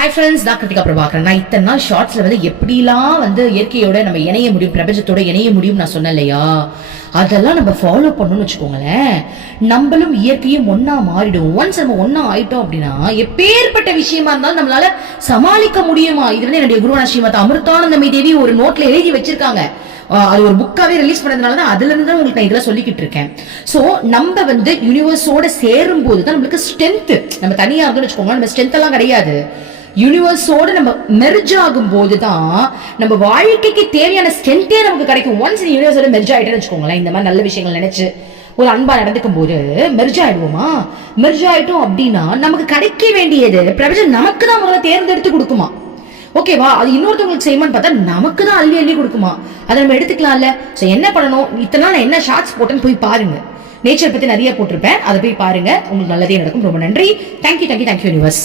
Hi friends, நான் கிருத்திகா பிரபாகரன். நான் இத்தனை நாள் ஷார்ட்ஸ்ல எப்படிலாம் இயற்கையோட நம்ம இணைய முடியும், பிரபஞ்சத்தோட இணைய முடியும் நான் சொன்னேன் இல்லையா? அதெல்லாம் நம்ம ஃபாலோ பண்ணணும்னு வச்சுக்கோங்களேன், நம்மளும் இயற்கையும் ஒன்னா மாறிடும். ஒன்ஸ் நம்ம ஒன்னா ஆயிட்டோம் அப்படின்னா எப்பேற்பட்ட விஷயமா இருந்தாலும் நம்மளால சமாளிக்க முடியுமா? இது என்னுடைய குருவான ஸ்ரீமத் அமிர்தானந்தமயி தேவி ஒரு நோட்ல எழுதி வச்சிருக்காங்க. அது ஒரு புக்காவே ரிலீஸ் பண்ணதுனாலதான் அதுல இருந்து உங்களுக்கு நான் இதெல்லாம் சொல்லிக்கிட்டு இருக்கேன். சோ நம்ம யூனிவர்ஸோட சேரும் போதுதான் நம்மளுக்கு ஸ்ட்ரென்த். நம்ம தனியா இருந்தோம்னு வச்சுக்கோங்க, நம்ம ஸ்ட்ரென்த் எல்லாம் கிடையாது. யூனிவர்ஸோட நம்ம மெர்ஜ் ஆகும் போதுதான் நம்ம வாழ்க்கைக்கு தேவையான ஸ்ட்ரென்த்தே நமக்கு கிடைக்கும். ஒன்ஸ் யூனிவர்ஸோட மெர்ஜ் ஆயிட்டேன்னு வச்சுக்கோங்களேன், இந்த மாதிரி நல்ல விஷயங்கள் நினைச்சு ஒரு அன்பா நடந்துக்கும் போது மெர்ஜ் ஆயிடுவோமா? மெர்ஜ் ஆயிட்டோம் அப்படின்னா நமக்கு கிடைக்க வேண்டியது பிரபஞ்சம் நமக்கு தான் முதல்ல தேர்ந்தெடுத்து கொடுக்குமா. ஓகேவா? அது இன்னொருத்தவங்களுக்கு செய்யணும்னு பார்த்தா நமக்கு தான் அள்ளி அள்ளி கொடுக்குமா. அதை நம்ம எடுத்துக்கலாம்ல. சோ என்ன பண்ணணும், இத்தனை நாள் நான் என்ன ஷார்ட்ஸ் போட்டேன்னு போய் பாருங்க. நேச்சர் பத்தி நிறைய போட்டிருப்பேன், அதை போய் பாருங்க, உங்களுக்கு நல்லதே நடக்கும். ரொம்ப நன்றி. Thank you universe.